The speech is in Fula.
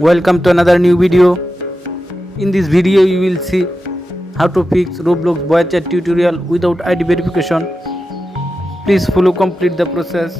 Welcome to another new video. In this video you will see how to fix Roblox voice chat tutorial without ID verification. Please follow complete the process.